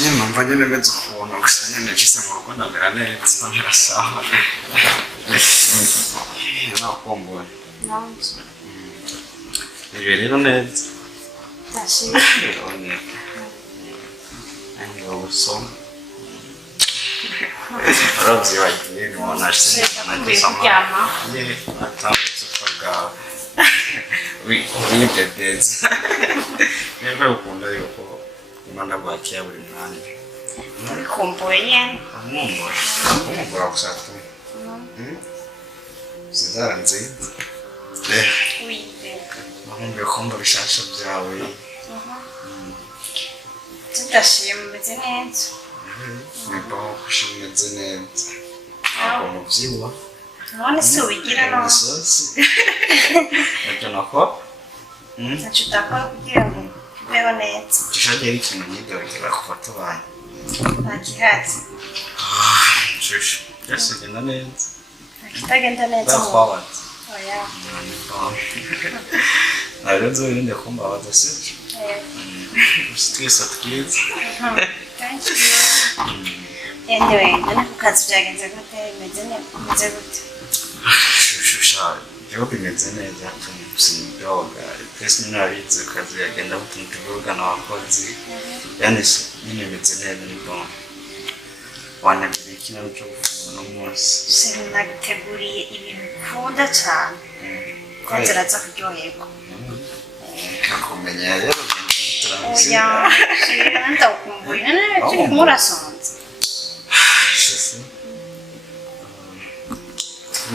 Numva nyine meze ukuntu gusa nyine nshyize mu rugo ndamera neza ntirasaha nakumbuye ibi rero neza ngo gusoma urabyibagiye umuntu ashyize kuryama atambutse uko bwawe widedeze niba ukunda yuko Imana bwakiya buri mwanya. Kumbuye. Kumbuye gusatu. Sinzaranze. Oui. Mahombe komba bishasha byawe. Tudashimeze neza. Niba ushimeze neza. Ntabwo mubyiwa. None se wigira no. Icyo nako? Ntacyo utakora kugira ngo ubeho neza. Gishagera ikintu n'ibyo bigira kufata abantu. Nta kihatse. Shusho. Byose genda neza. Kitagenda neza. Ndakwabata. Oya. Ntabwo wirinde kumbabaza sibyo? Twese twiza. Thank you. Anyway, ndana ku kazi byagenze gute? Bimeze gute? Shusho. Yo bimeze neza tumusimboga. Twese narabize kazi yagenda gutuntuvuga n'abakozi. Yani nyine bimeze neza ni bon. Wanabiri kino cyo no munsi. Sinaguteguriye ibintu ukunda cyane. Konzeraza kuryoherwa. Kakumenya rero oya, ndakumbuye. Turi kumurasonza.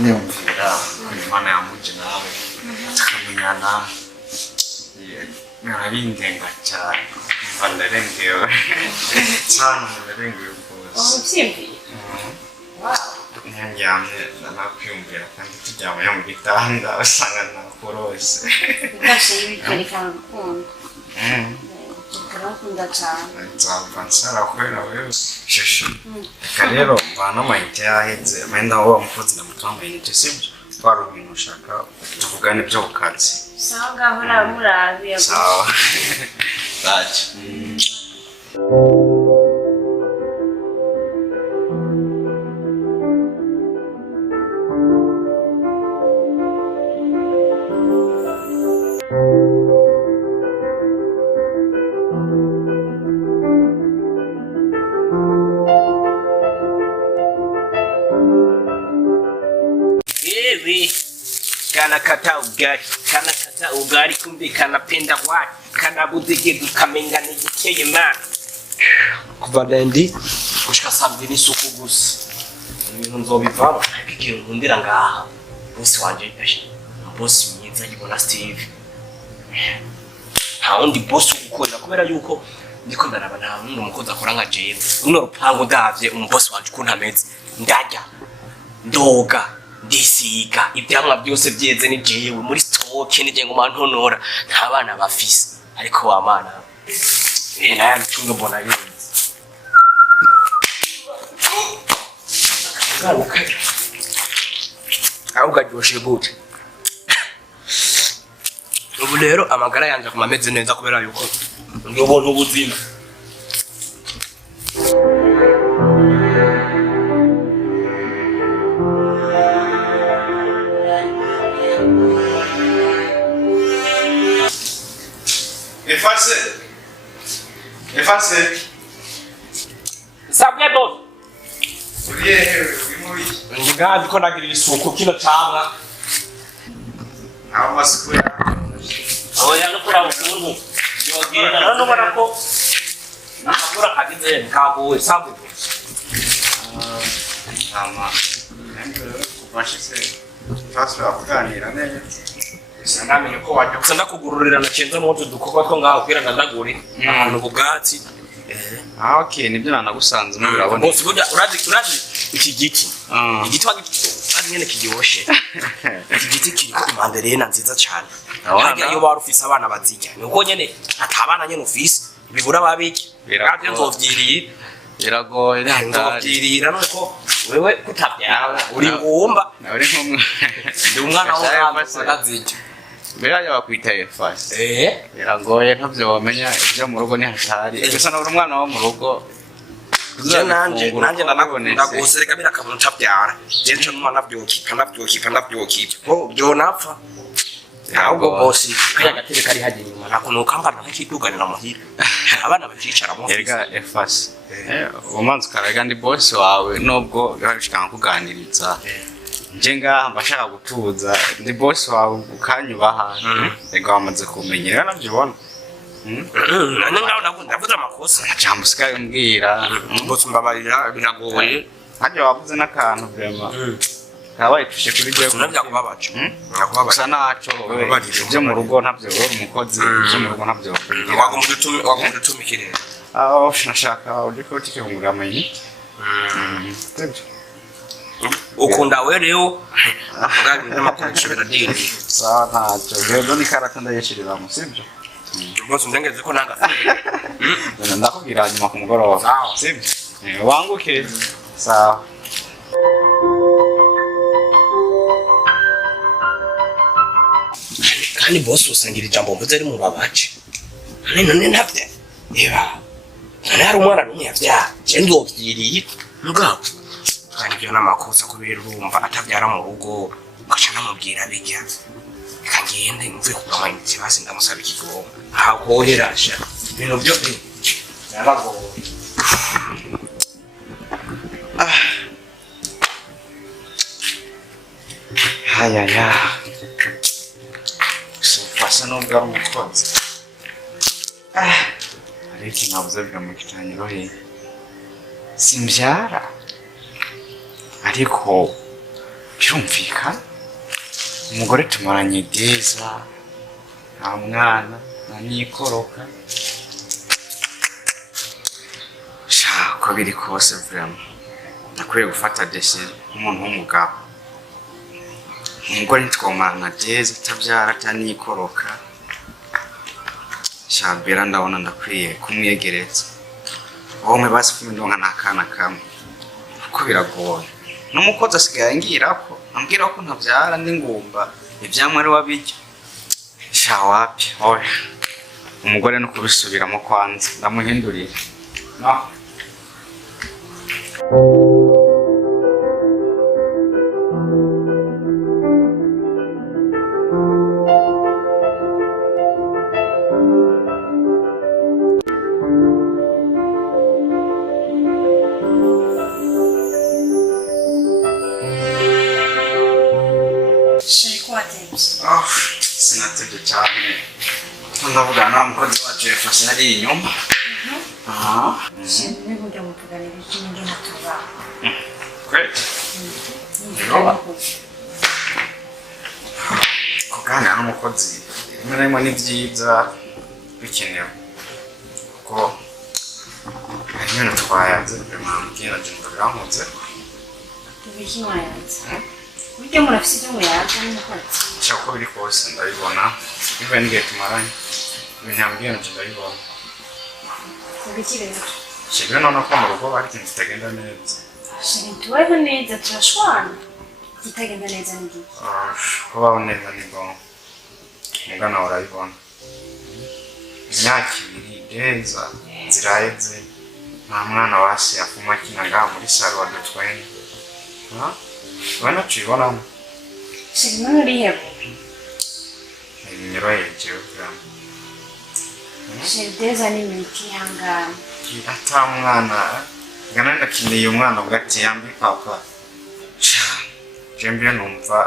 Nimvira Imana yamuje nawe tukamenyana nararindenga cyane vandarengewe cyane ndarengewe rwose Ubyimbiye? nyanjyamye nanakwiyumvira kandi turyamye mu gitanda usanga nakorose Ubwashe y'ibikerekana urukundo turakunda cyane nzapfa nsarakwera wewe shusho reka rero mbana amayinite yaheze amenda wowe mukozi namutuma amayinite sibyo twari ibintu ushaka tuvugane byo ku kazi sawa ngaho murabiye sawa baje kana kata ugari kumbe kanapenda watu kana budege kamenga nigikeye man kuva lendi gushika samedi n'isuku gusa ibintu nzobivamo kigiye nkundira ngaha bosi wanje bosi mwiza yibona Steve nta wundi bosi ukunda kubera yuko ndiko ndaraba nta wundi umukozi akora nka jewe uno rupango ndavye umubosi wanje ukuntu ameze ndarya ndoga ndisiga ibyamwa byose byeze ni jewe muri stoke nije ngo mantonora nta bana bafise ariko wa mana naye ncunga mbona yinze garuka au gajoshe gute ubu rero amagara yanje kumameze neza kubera yuko ndi ubuntu buzima Efase. Sabye boss. Uri Ngadi ko nagirira isuku kino camwa. aho masikura. Aho yano kura ukuntu. Yogenda none barako. Nakura kagize nkabuwe sabu. Ama. Kubashise. twasubira kuganira neza Sandamenye ko waje kusanda kugururira na cenza mu dukoko two ngaho kugira ndagure ahantu ku bwatsi. Okay nibyo nanagusanze no birabona. Bose burya urazi iki giti. Igiti wagi nyene kigiboshe. Iki giti kiri ku manderena nziza cyane. Hajya iyo barufise abana bazijya. Nuko nyene atabana nyene ufise bibura babiki. Kandi nzovyiriye. Biragoye nzovyirira nuko wewe kutabyara uri ngumba. Uri nkumwe. Ndi umwana w'abazijya. Bera yabakwitaye fast. Biragoye ntavyo wamenya ibyo mu rugo ni hatari. Gusa na umwana wo mu rugo. Nanje ndagusereka birakabona ntabyara. Je nco umwana nabyuki. Ko byo napfa. Ahubwo bosi kaya gatebe kari haje nyuma nakunuka mbana nkiduganira muhira. Abana bacicara mu erga efas. Umanzi karaga ndi boss wawe nubwo bashaka kuganiriza. Njenga mbashaka gutuza ndi boss wawe ukanyubaha ego wamaze kumenyera nabyibona ndavuze amakosa cyangwa usikaye umbwira boss mbabarira biragoye hajya wavuze n'akantu vrema kabaye tushe kuri je kunavya kubabaca nakubabaca naco byo mu rugo ntabyo umukozi byo mu rugo ntabyo wagomudutumi aho nashaka uriko tikengura amayini ukunda wereo ngani n'amakoresho biradiri sawa ntacyo rero ni karakanda yeshirira mu sibyo bose ndengeze ko nanga ndakubwira nyuma ku mugoroba sibyo wanguke sawa kandi boss usangira ijambo mvuze ari mu babace none ntabye eba none hari umwana n'umwe yavya je ndovyiriye mugabo kandi byo namakosa kubera urumva atabyara mu rugo ugaca namubwira bijya kagende mvuye kugama imiti basi ndamusaba ikigongo akoherasha ibintu byo yaragoye hayaya sifasa nubwo ari umukozi ariko nabuze bwa mu kitanyiro he simbyara ariko birumvikana umugore tumaranye deza nta mwana nta nikoroka shako biri kose vraiment nakwiye gufata decision nk'umuntu w'umugabo umugore ntitwomarana deza utabyara atanikoroka shabera ndabona ndakwiye kumwegereza wowe basi kumindonga n'akana kamwe kuko biragoye n'umukozi asigaye ngirako ambwira ko ntabyara n'ingumba ibyamwe ari wabijya shawapi oya umugore no kubisubiramo kwanza ndamuhindurira no sinatebye cyane ndavuga nta mukozi wacu yafashe ari inyuma nibuja mutuganira ikindi natuba great kuganira n'umukozi rimwe na rimwe ni byiza bikenewe kuko hari ibintu twayanze bimambwira agenda biramutse tubikimayanze burya murafise ibyo muyaza n'umukozi nshaka ko biri kose ndabibona bivuye n'igihe tumaranye ibintu yambwiye nabyo ndabibona ubiki rero shegwe none ko mu rugo hari ikintu kitagenda neza sheri tubayeho neza turashwana kitagenda neza n'igiki kubaho neza ni ngombwa mugana urabibona imyaka ibiri deza ziraheze nta mwana wasi afuma akina ngaha muri saro wadutwaye ubona tuyibonamo sheri none uriheba ibinyoroheye jewe kuramo sheri deza n'imiti ihangana ata mwana ngana ndakeneye umwana bwati yambi papa jembe numva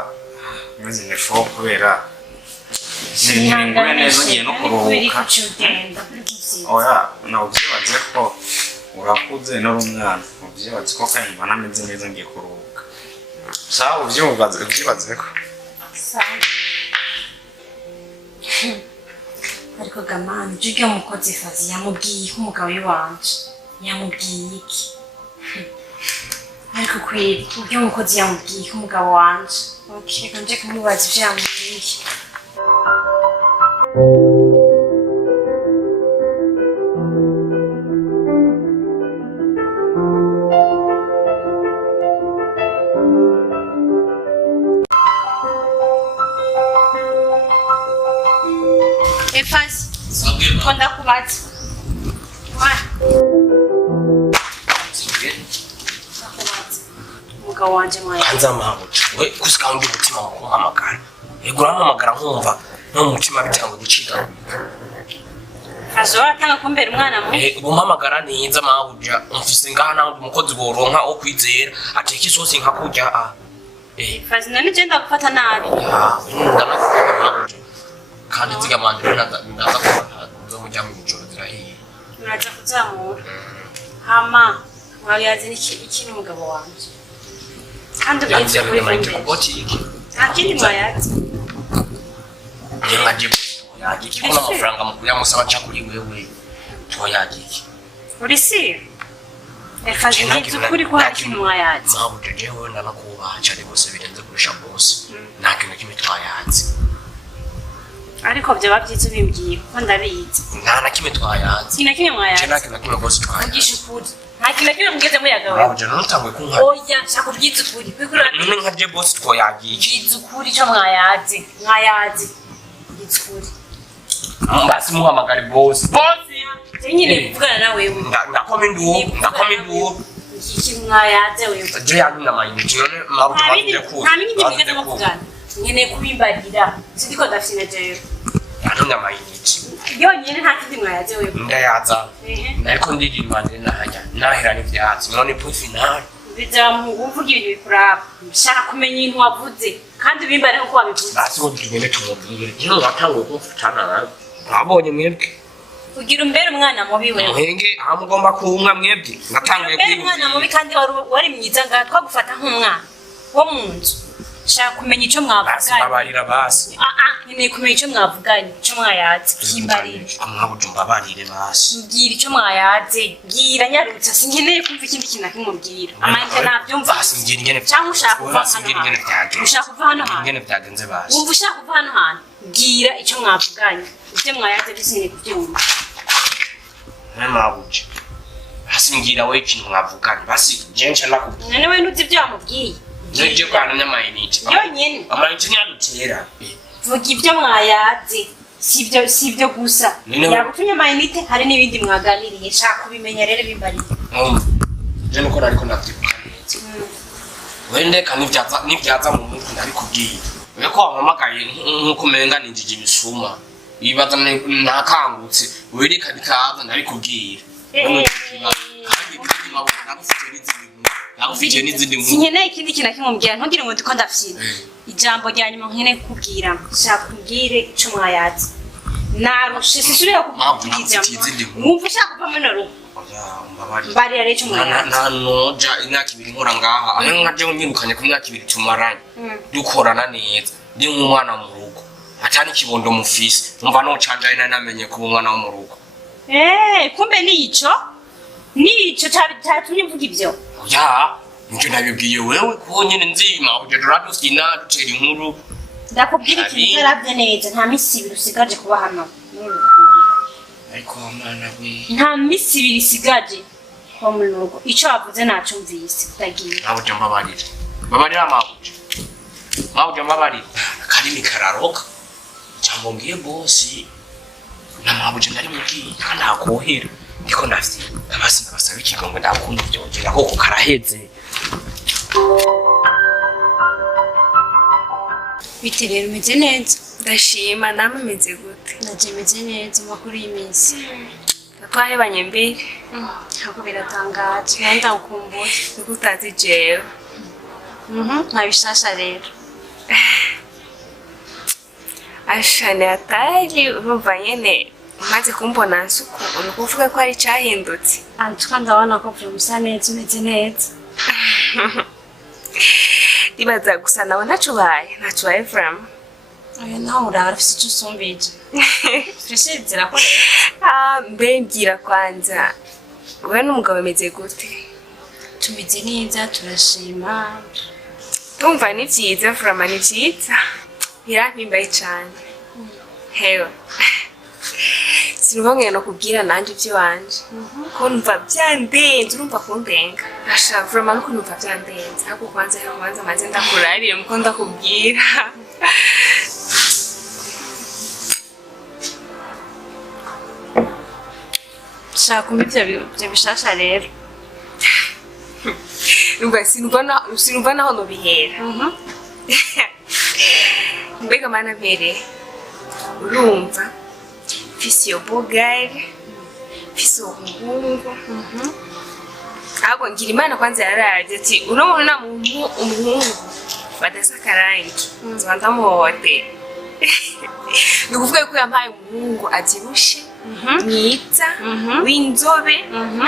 meze nefo kubera ningure neza ngiye no kuruhuka oya nawubyibaze ko urakuze nari umwana ubyibaze ko kandi mbana meze neza ngiye kuruhuka sawa ubyibaze ko sawa ariko gamani ujye umukozi fazi yamubwiye ko umugabo w'iwanje yamubwiye iki ariko kweli ujye umukozi yamubwiye ko umugabo wanje okay reka nje kumubaza ivyo yamubwiye Efasi konda kubaza umugabo wanje mwaye hanza amabuja we kusika undi mutima mu kumpamagara egura mpamagara nkumva no mu mutima bitangwe gucika azora tanga kumbera umwana mu bumpamagara ninza amabuja mfise ngaha naho umukozi boronka wo kwizera ateka isosi nkakurya Efasi none je ndagufata nabi ndanakumabuja kandi zigamanje naza kubona zo mujya mu gicoro zirahiye muraja kuzamura hama mwayazi iki n'umugabo wanje kandi ubizi kuri manje kuboti iki akindi mwayazi nyaje yaje iki kuna amafaranga mukuya musaba cyakuri wewe toyaje iki uri si Efasi nzi kuri ko hakindi mwayazi mabuja jewe ndanakubaha cyane bose birenze kurusha bose nta kintu kimwe twayazi ariko byo babyize bimbyiye ko ndabizi nta na kimwe twayazi kina kimwe mwayazi nta kintu kimwe bose twayazi ugisha ukuri nta kintu kimwe mugeze muyagawe mabuja nutangwe kunka oya shaka ubyize ukuri kwikura none nkaje bose twayagiye byize ukuri cyo mwayazi byize ukuri mbasi muhamagara bose nyine kuvugana na wewe ndakoma induwo iki mwayaze wewe je yantu na mayini none mabuja bagiye ku nta mingi mugeze muvugana nyine kubimbarira sindiko dafite jewe yantu na mayini yonyine nta kindi mwayaze wewe ndayaza nariko ndirimbanire nahanya nahera n'ivyatsi none point final bizamuvuga ibintu bikuraba shaka kumenya ibintu wavuze kandi ubimbare nko wabivuze basi ngo tugende tumubwire je watanguye kumfutana nawe babonye mwebwe kugira umbere umwana mubi wewe muhenge hamugomba kuumwa mwebwe natanguye kugira umwana mubi kandi wari myiza ngaha twagufata nk'umwana wo mu nzu shaka kumenya icyo mwavuganye babarira basi nyine kumenya icyo mwavuganye icyo mwayaze kimbarire mwabujumba babarire basi mbwira icyo mwayaze bwira nyarutsa sinkeneye kumva ikindi kintu nakimubwira amahirwe nabyumva basi ngira ingene cyangwa ushaka kuva hano ushaka kuva hano hantu ingene byagenze basi wumva ushaka kuva hano hantu bwira icyo mwavuganye ibyo mwayaze bisinye kubyumva mwabuje basi ngira we ikintu mwavuganye basi jenje nakubwiye none we ntuzi ibyo wamubwiye nje kwa n'amayinite yonyine amayinite ntiyadutera vuga ibyo mwayaze sibyo gusa yagutumye amayinite hari n'ibindi mwaganiriye shaka kubimenya rero bimbariye je nuko nariko ndavyibuka neza wende kandi nivyaza mu mutwe ndabikubwiye weko wampamagaye nkuko umenga ninjije ibisuma bibaza nakangutse wereka bikaza ndabikubwira kandi n'izindi nkuru sinkeneye ikindi kintu kimubwira ntugire ngo ndiko ndafyina ijambo rya nyuma nkeneye kukubwira shaka kubwire ico mwayazi narushe sisubira kubwira wumva ushaka kuva muri rugo mbarira rero ico mwayazi noja imyaka ibiri nkora ngaha aho nkaje unyirukanye ku myaka ibiri tumaranye dukorana neza ndi nk'umwana mu rugo atani kibondo mufise umva no canja ina namenye kuba umwana wo mu rugo kumbe nico cyatumye mvuga ibyo ya nje nabibwiye wewe ko nyene nzima uje duradusina dutera inkuru ndakubwira ikintu utarabye neza nta misi ibiri usigaje kuba hano ariko mwana we nta misi ibiri isigaje kuba muri rugo ico wavuze nacumvise ndagiye mabuje mbabarira mabuje mbabarira karimi kararoka cyangwa ngiye bosi na mabuje ndari mubwiye kandi akohera ndiko ndafite abasi nabasaba ikigongo ndakunda byongera koko karaheze bite rero umeze neza ndashima namwe meze gute naje meze neza makuru y'iminsi twahebanye mbere ntabwo biratangaje nanda ukumbuye kuko utazi jewe nta bishasha rero ashane atari urumva nyene umaze kumbona nsuku ni ukuvuga ko ari cyahindutse antuka ndabona ko musa neza umeze neza ndibaza gusa nawe ntacubaye from oya nawe uraba ufite icyo usumbije turishizira ko mbembwira kwanza wowe n'umugabo bameze gute tumeze neza turashima tumva ni byiza from ni byiza birampimbaye cyane hewe sinubonye no kubwira nanje iby'iwanje ko numva byandenze urumva kundenga ashaka from no numva byandenze ariko kwanza maze ndakurabire muko ndakubwira shaka kumva ibyo bishasha rero numva sinumva naho nobihera mbega mana mbere urumva mfise iyo bogari mfise umuhungu ahubwo ngira imana kwanza yararavye ati urabona na muntu umuhungu badasa akarangi nzoba ndamuhohotera ni ukuvuga yuko yampaye umuhungu avyibushe mwiza w'inzobe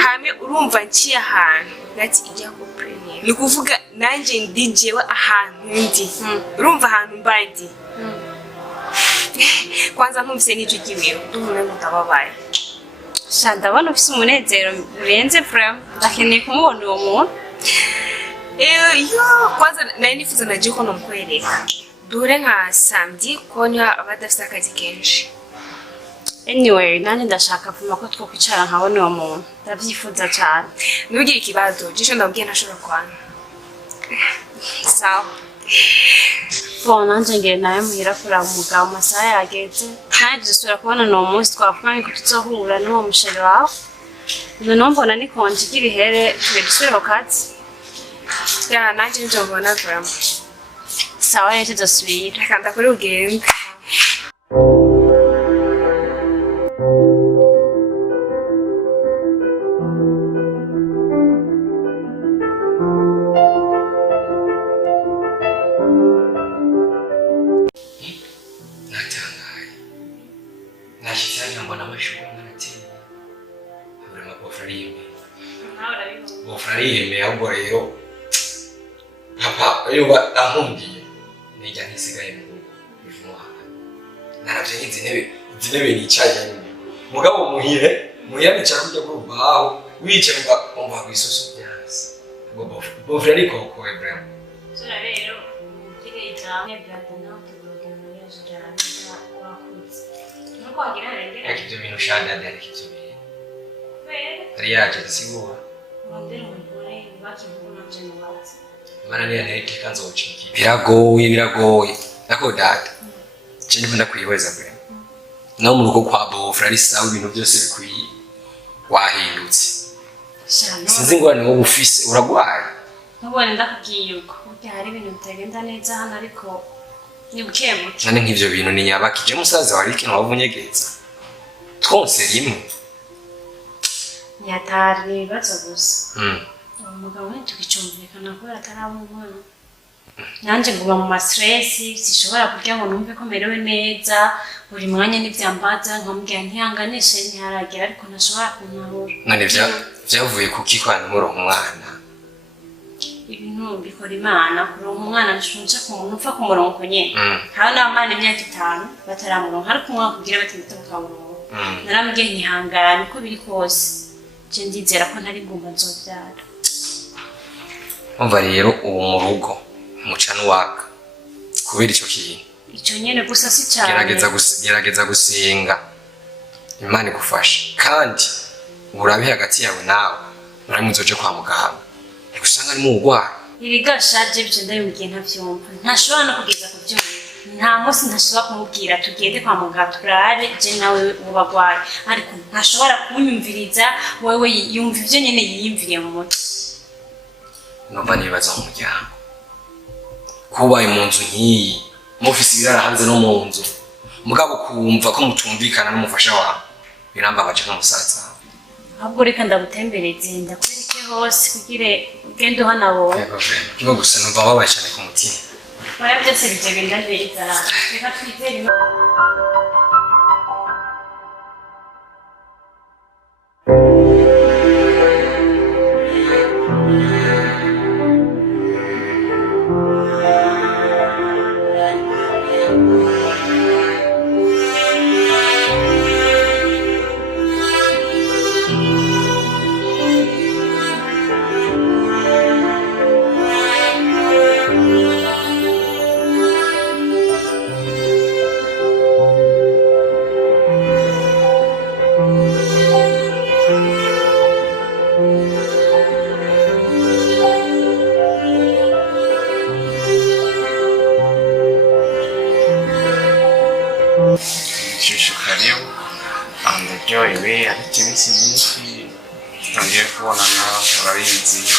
hame urumva nciye ahantu gati ijya ku premier ni ukuvuga nanje ndi jewe ahantu ndi urumva ahantu mbaye ndi kwanza ntumvise n'icyo giwiwe ndumwe mutababaye sha ndabona ufite umunezero urenze frame ndakeneye kumubona uwo muntu yo kwanza nari nifuza nagiye ko nomukwereka dure nka samedi ko niba abadafite akazi kenshi anyway nanjye ndashaka vuma ko twokwicara nkabona uwo muntu ndabyifuza cyane ntugire ikibazo jisho ndabwiye ntashobora kwanga sawa bon nanjye ngiye nawe muhira kuraba umugabo amasaha yageze nanjye dusubira kubona n'uwo munsi twavuganye ko tuzohura n'uwo musheri wawe noneho mbona ni konje igira ihere tugiye dusubire ku kazi ya nanjye nibyo mbona vrama sawa rero tudasubira reka ndakuri ugende ahubwo rero papa yoba ahungiye nijya ntisigaye mu rugo bivuga naravye intebe nicaye mugabo muhire nicara kujya ku rubaho wicaye umva kwisoso byasi ngo bofra ariko ko Ibrahim sura rero kire ijamwe brada nawe tugogana yaje jana wakuze nuko agira rengera akivyo bintu shanda ndari kivyo bintu ari yaje sigura ndere umugore bakivuna je mu bazi mana niya ntereke kanzocinki biragoye nako data cyo ndikunda kwihweza bwe no mu rugo kwa bofra ari sawa ibintu byose bikwiye wahindutse sinzi ngwane wo ufise uragwaye nubone ndakubwiye uko hari ibintu bitagenda neza hano ariko ni bukebuke nane nk'ivyo bintu ni nyabakije musaza wari ikintu wavunyegeza twose rimwe nyatari nibaza gusa umugabo we tukicumvikana kubera ataraba umwana nanjye nguma mu stress sishobora kurya ngo numve ko merewe neza buri mwanya n'ivyambaza nkamubwira ntihanganishe ntiharagira ariko ntashobora kuntahura none vyavuye kuki kwana muronka umwana ibintu bikora imana kuronka umwana nshunje ku muntu upfa kumuronka nyene hari n'abana imyaka 5 bataramuronka ariko umwaka ugira batandatu bakamuronka naramubwiye ntihangane uko biri kose je ndizera ko ntari ngumba nzovyara umva rero ubu mu rugo mucana waka kubera icyo kintu icyo nyene gusa si cyane gerageza gusenga Imana igufasha kandi urabe hagati yawe nawe muramuzoje kwa muganga gusanga ari mu ugwara irigashaje byo ndabibwiye ntavyumva ntashobora no kugeza ku byumva nta munsi ntashobora kumubwira tugende kwa muganga turabe je nawe ubagwaye ariko ntashobora kunyumviriza wewe yumva ivyo nyene yiyimviriye mu mutwe numva nibaza mu muryango kubaye mu nzu nk'iyi mufise ibirara hanze no mu nzu mugabo kumva ko mutumvikana n'umufasha wawe birambabaje nk'umusaza ahubwo reka ndagutembereze ndakwereke hose kugira ugende uhanabonye kiba gusa numva wabaye cyane ku mutima oya byose bigenda neza reka twizere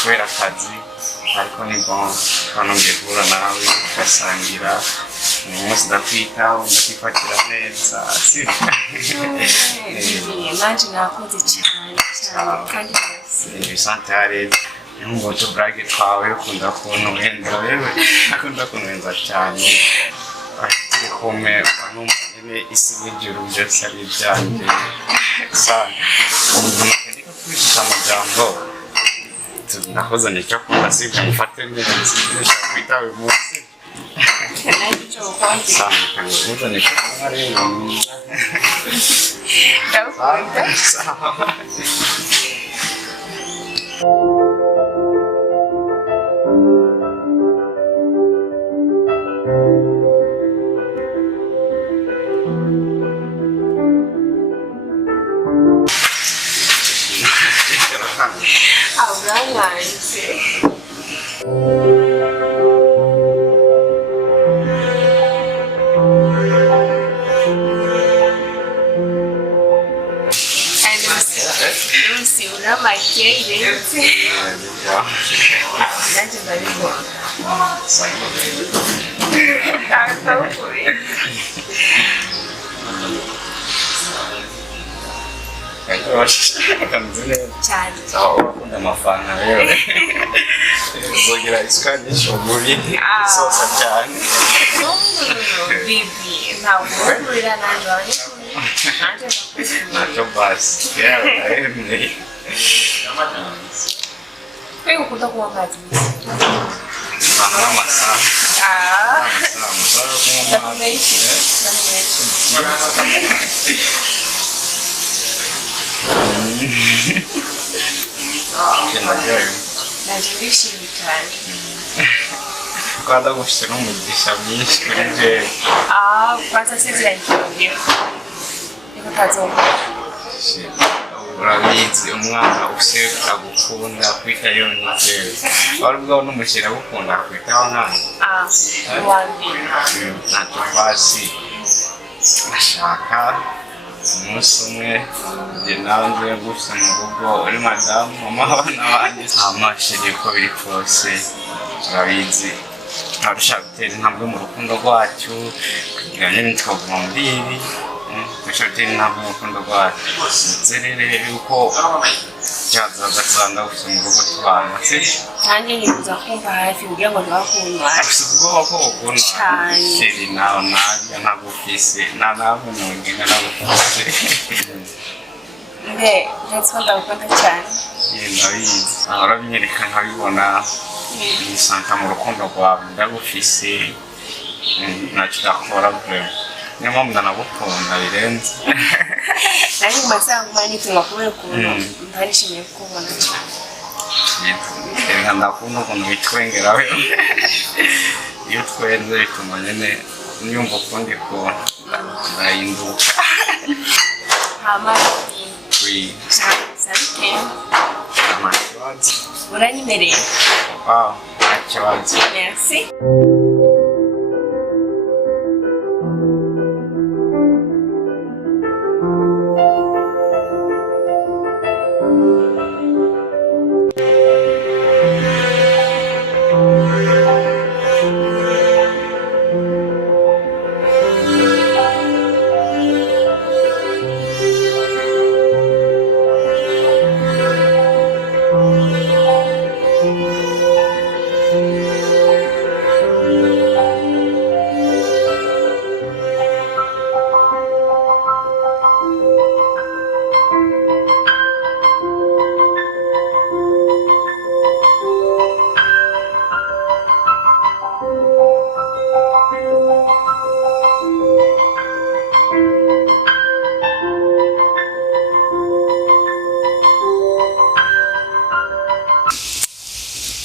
kubera akazi ariko ni bon kanongeye guhura nawe ugasangira umunsi ndakwitaho ndakwifatira neza nanjye nakoze cyane kandi bisantare n'umuco brage twawe ukunda kuntu wenda wewe akunda kunwenza cyane turi kumwe numva nyine isi n'ijuru byose ari ibyanjye sana umuntu akandika kwigisha amajambo nakoze nicyo kuba sibyo mufate neza nishaka kwita uyu munsi sana nakoze nicyo kuba rero ukunda amafaranga rero uzogira isukari nyinshi mu mubiri isosa cyane bibi ntabwo urira nanjye ntacyo basi yaremeye Kaya ukunda kunywa amazi meza banywa amasaha amasaha yo kunywa amazi naje ndishimye cyane kwanda gufite n'umugisha mwinshi kuri jewe kwanza seziranye niko tazomba urabizi umwana ufite agukunda kwita yonyine wari ubwaho n'umukiriya agukunda akwitaho nkana ntacyo basi ashaka umunsi umwe njye nawe ngiye gusa mu rugo uri madamu mama abana banjye amashiri uko biri kose urabizi ntarushaka gutera intambwe mu rukundo rwacu kugira ngo tukaguma muri ibi dushaka gutera intambwe mu rukundo rwacu ndetse rero yuko cyazazasanga gusa mu rugo tubana nanjye nifuza kumva hafi kugira ngo ntibakundwa afite ubwoba ko ukunda sheri nawe najya nagufise nanawe nongera nagufise mbe ndetse ndagukunda cyane ndabizi ahora binyereka nkabibona nisanga mu rukundo rwawe ndagufise ntacyo nakora vrema niyo mpamvu ndanagukunda birenze nanjye mu masaha nguma nitunga kubera ukuntu ntarishimiye kukubona reka ndakunda ukuntu witwengeraho iyo utwenze bituma nyine niyumva ukundi kuntu ndahinduka uranyemereye nta kibazo merci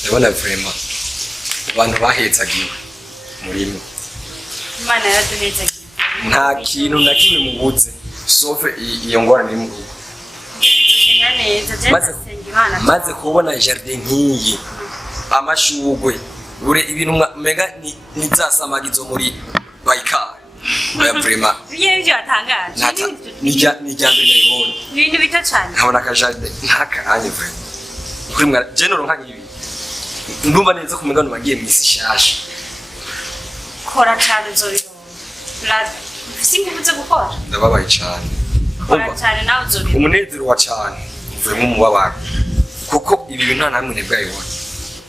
ndabona vrema abantu bahetsagiwe murimo Imana yaraduhetsagiye nta kintu na kimwe mubuze sofe iyo ngorane iri mu rugo maze kubona jardin nk'iyi amashugwe ure ibintu mega nizasamaga izo muri bayikari oya vrema ibyo watangaje ni jambere nayibonye ibintu bito cyane nkabona akajardin ntakanye vrema nukuri mwa general nkanyibi ndumva neza ko mugano bagiye mwisi shasha kora cyane uzobibona singibuze gukora ndababaye cyane kora cyane nawe uzobibona umunezero wa cyane uvuye mu mubabaro kuko ibi bintu nta namwe bwayibona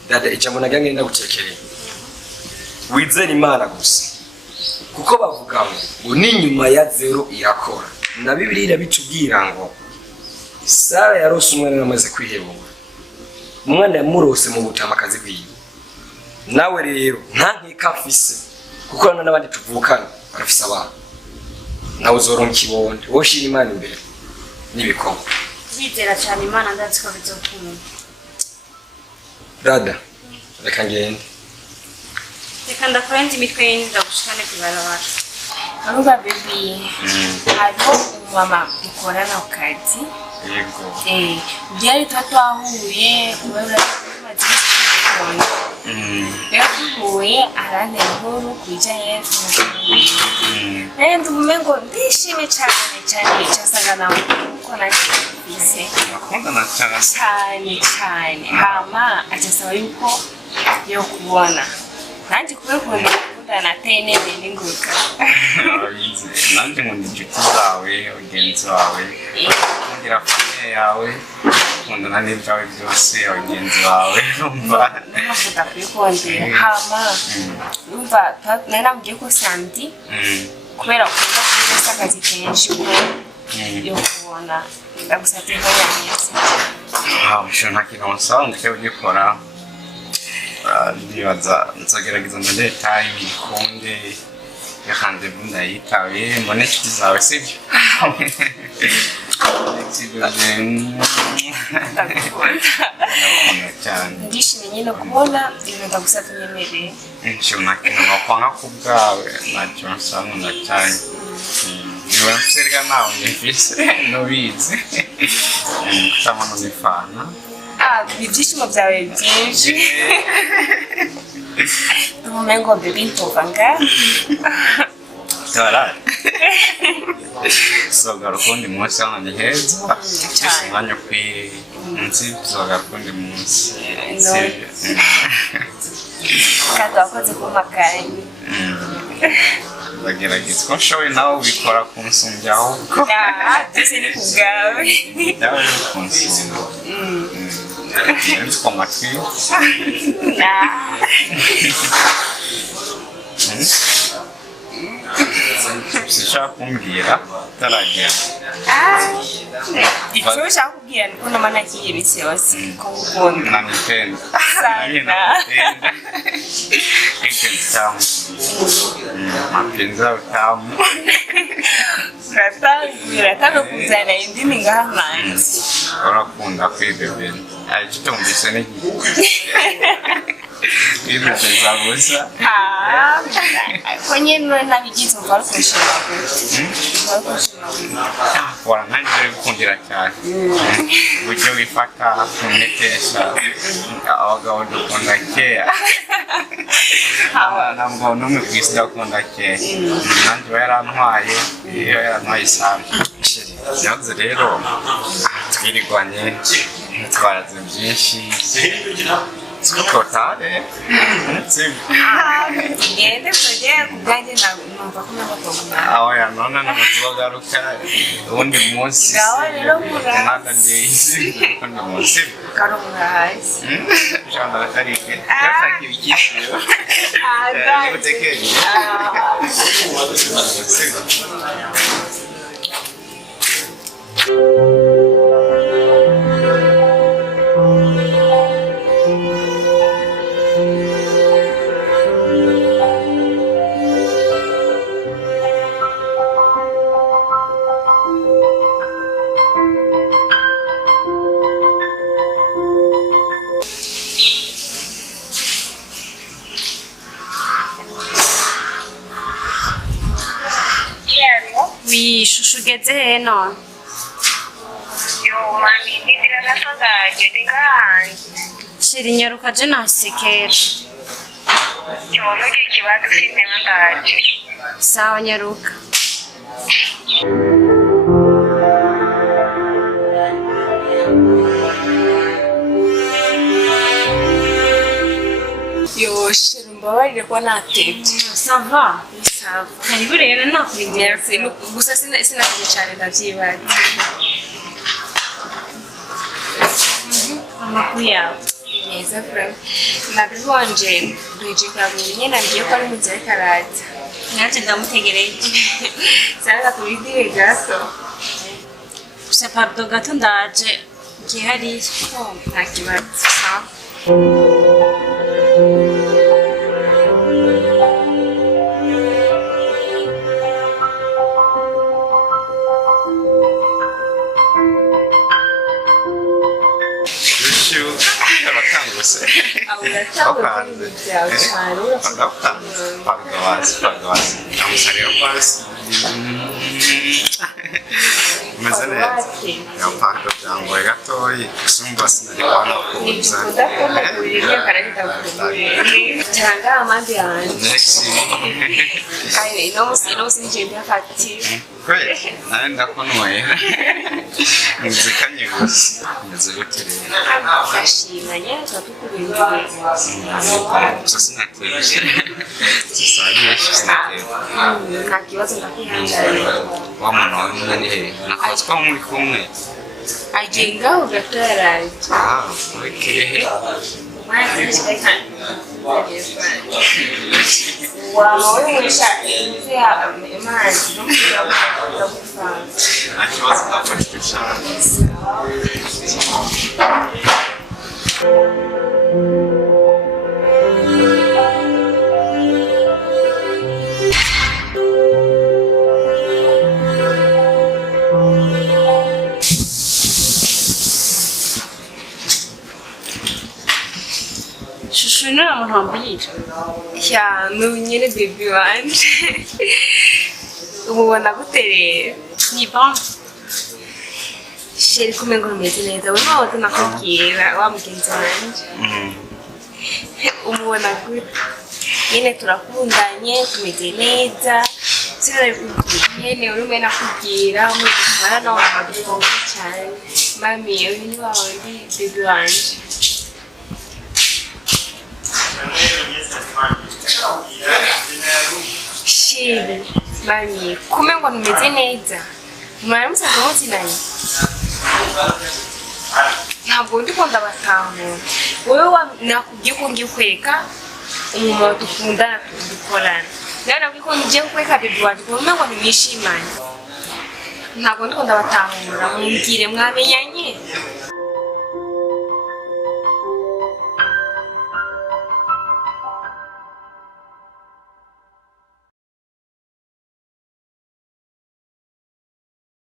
dada ijambo najya ngenda gucekerera wizera imana gusa kuko bavuga ngo n'inyuma ya zero irakora na Bibiliya irabitubwira ngo Sara yarose umwana amaze kwihebura umwana yamurose mu butamakazi bwiwe nawe rero nta nkeka afise kuko n'abandi tuvukana barafise abana nawe uzoronka ikibondo woshira imana imbere n'ibikorwa bizera cyane imana ndazi ko bizokunda dada reka ngende reka ndakurenza imitwe y'inda gushikane kwibarabara aruba baby hariho umumama dukorana ku kazi yego byari twahuye kubera yahuye arantera inkuru kubijyanye n'umuntu umengo ndishimye cyane cyane cyasaga nawe kuko nakise akundana cyane cyane hama acyasaba yuko yo kubona nanjye kubera ukuntu akundana ateye neza n'inguruka nanjye nkunda inshuti zawe bagenzi bawe kugira famiye yawe nkundana n'ibyawe byose bagenzi bawe numva n'amavuta kuri kondera hama numva nari namubwiye ko samedi kubera ukunda kuza akazi kenshi ubwo yo kubona ndagusabye ko yanyeze ushobora nta kintu wamusaba ngo ujye ugikora ndibaza nzogerageza ndondere time ikunde yahandevu ndayitaye mbone inshuti zawe sibyo ndagukunda cyane ndishimye nyine kubona ibintu ndagusabye unyemereye nshobora nta kintu wakwanga ku bwawe ntacyo nsaba nkunda cyane niba mfite nawe nifise nubizi kutamana n'ifana ibyishimo byawe byinshi umengo baby ntuva nga Tara. Soga rukundi munsi hano ni heza. Umwanya ukwiye munsi soga rukundi munsi. Kandi wakoze kumakanya. Bagerageza ko nshoboye nawe ubikora kunsumbya ahubwo. Byose ni ku bwawe. Nawe ni kunsumbya. Ndi ku matwi. Sishaka kumbwira taragera. Icyo ushaka kubwira ni ko nama nagiye bise yose ko ukunda. Nanipenda. Tamu. Mapenzi utamu. Urataka kuzana indimi ngaha hanze. Urakunda kwibebera. Ayitumvise n'iki. Kwibebeza gusa. Kwenye nwe nabigize umva rukoshera. Warananje gukundira cyane. Buryo wifata kunetesha abagabo dukunda kera. Ntabwo n'umwe ku isi udakunda kera. Nanjye yarantwaye isano. Yavuze rero twirigwanye twaraze byinshi. Totale. Ngende kujya kubwanjye numva ko n'abatoguna. Aho yanona n'amazubagaruka ubundi munsi. Ngaho rero murazi. Another days. Ubundi munsi. Karumurazi. Jana tarike. Yafaki bikishyo. Utekeye. Oui, chouchou geze heno. Yo, mami, ndizira nasogaje ndingahanje. Shiri nyaruka je nasekera. Yo, nugiye ikibazo ufite ndaje. Sawa nyaruka. Yo, sheri mbabarire kuba natebye. Ça va. Sawa. Karibu rero nakurindira. Merci. Gusa sinakuze cyane ndavyibaza. Amakuru yawe. Neza bro. Nabibonje duheje kurabura nyene nabwiye ko ari mu nzira karaza. Nanjye ndamutegereje. Sanga kubidire gato. Gusa pardon gato ndaje gihari. Nta kibazo. Sawa. Abatanguse. Pagawasi. Namusarira basi. Umeze neza. Yapanga byango gatoyi. Sumba sinari kubona kuza. Changa amandi yanjye. Next. Kaire ino sinjye ndafati. Kweli. Naenda kunoye. Muzikanye gusa. Muzikire. Gashimanye twatukubindira. Gusa sinatebye. Sisariye sinatebye. Nta kibazo ndakwihangana. Wa muntu wari ni he? Nakazi kwa muri kumwe. Ajenga ugataraje. Okay. Wama wewe mwisha maji ndio kufanya. Akiwaza nafashisha. Shushu ni umuntu wambwira. Ya nunyene baby wanje. Ubona guterera. Ni bon. Sheri kumengo umeze neza. Wewe wawe tunakubwira wa mugenzi wanje. Umubona gute? Nyene turakundanye tumeze neza. Nyene urumwe nakubwira umutwara nawe amadufo cyane. Mami uyu ni wawe ndi baby wanje. Sheri, mami, kumengo numeze neza. Mwana musaza muzinanye. Ntabwo ndiko ndabatahura. Wewe nakubwiye ko ngiye kweka umuntu dukundana dukorana. Nawe nakubwiye ko ngiye kweka baby wanje kumengo nimwishimanye. Ntabwo ndiko ndabatahura. Mumbwire mwamenyanye.